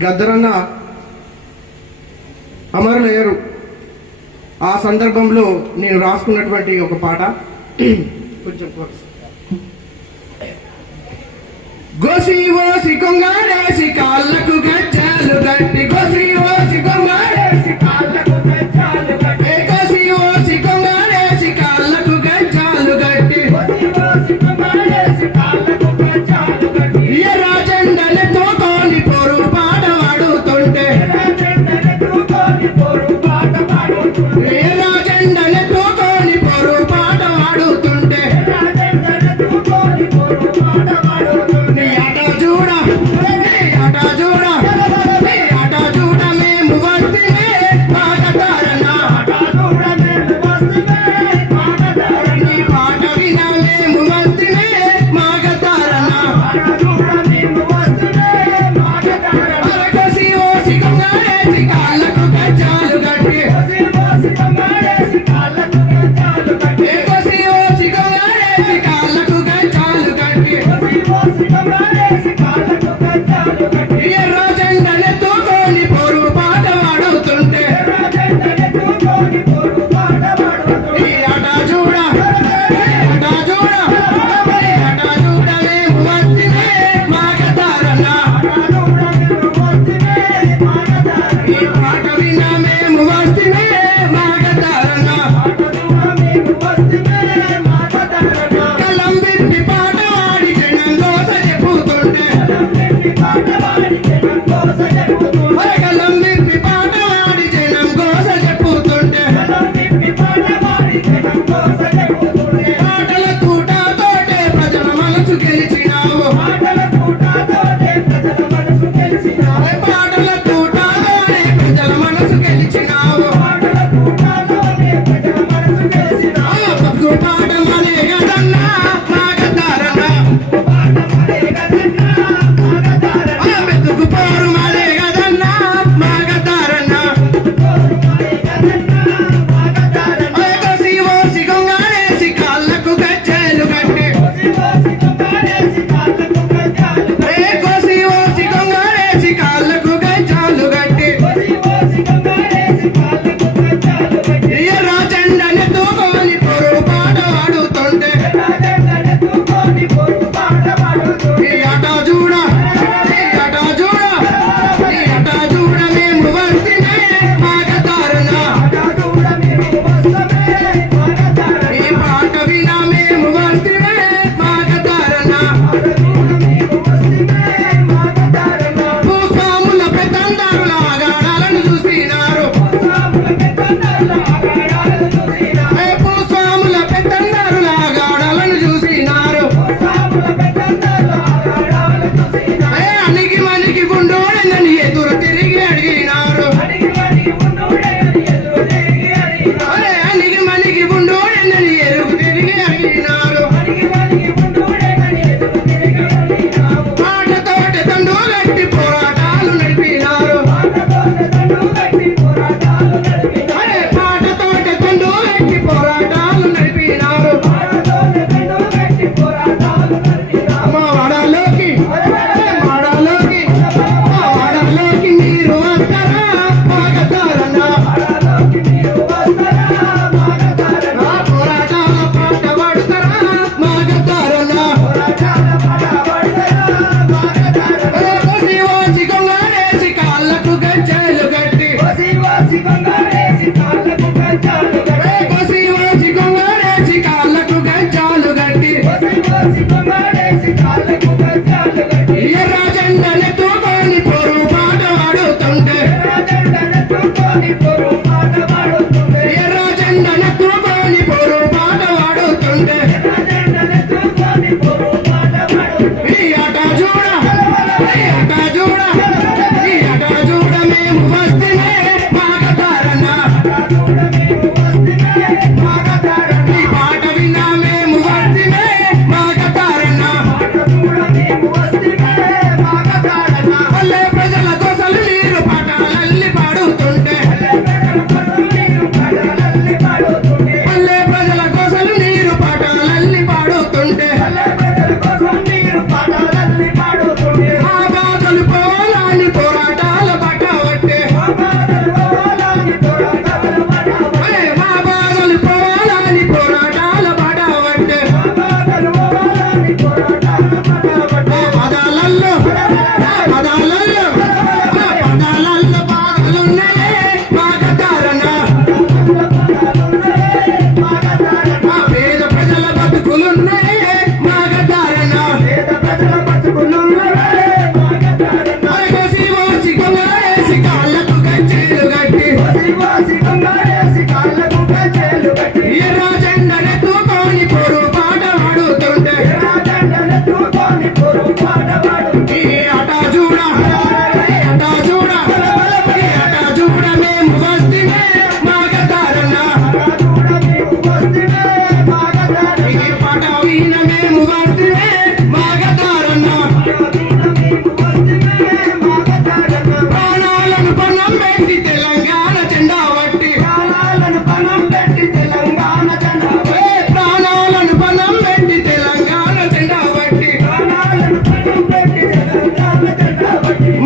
గద్దరన్న అమరులయ్యారు. ఆ సందర్భంలో నేను రాసుకున్నటువంటి ఒక పాట కొంచెం గోసి ఓసి కొంగాడేసి కాళ్ళకు గజ్జాలు గట్టి గోసి ఓసి కొంగాడేసి కాళ్ళకు గజ్జాలు గట్టి గోసి ఓసి కొంగాడేసి కాళ్ళకు గజ్జాలు గట్టి గోసి ఓసి కొంగాడేసి కాళ్ళకు గజ్జాలు గట్టి ఏ రాజండలతో కోని పోరు పాట వాడుతుంటే రాజండలతో కోని పోరు పాట వాడుతుంటే ఏ రాజండలతో కోని పోరు పాట వాడుతుంటే రాజండలతో కోని పోరు పాట వాడుతుంటే What? పదాలలో బాధలున్నాయే మాగదారణ పేద ప్రజల బతుకులున్నాయే మాగదారణ కోసి ఓసి కొంగారేసి కాళ్ళకు గజ్జెలు గట్టి ఎర్ర జెండనెత్తుకొని పోరు పాట పాడుతుంటే ఈ ఆట చూడ మేము వస్తేనే మాగదారణ ఈ పాట విన మేము వస్తేనే మాగదారణ ప్రాణాలను పణం పెట్టి తెలంగాణ జెండా పట్టి ప్రాణాలను పణం పెట్టి తెలంగాణ జెండా పట్టి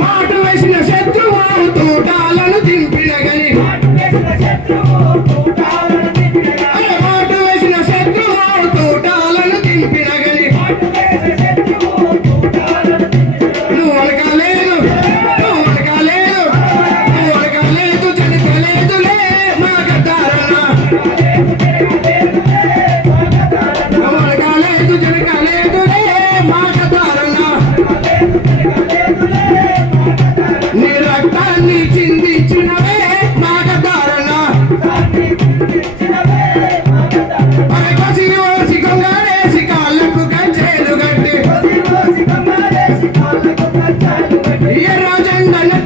మాటు వేసిన శత్రువు తూటాలను దింపిన గని మాటు వేసిన శత్రువు తూటాలను దింపిన గని నువ్వు అనకాలేదు జనకలేదులే మాగదారణ అనకాలేదు జనకలేదులే మాగదారణ నీ రక్తాన్ని చిందించినవే మాగదారణ కోసి ఓసి కొంగారేసి కాళ్ళకు గజ్జెలు గట్టి ఎర్ర జెండను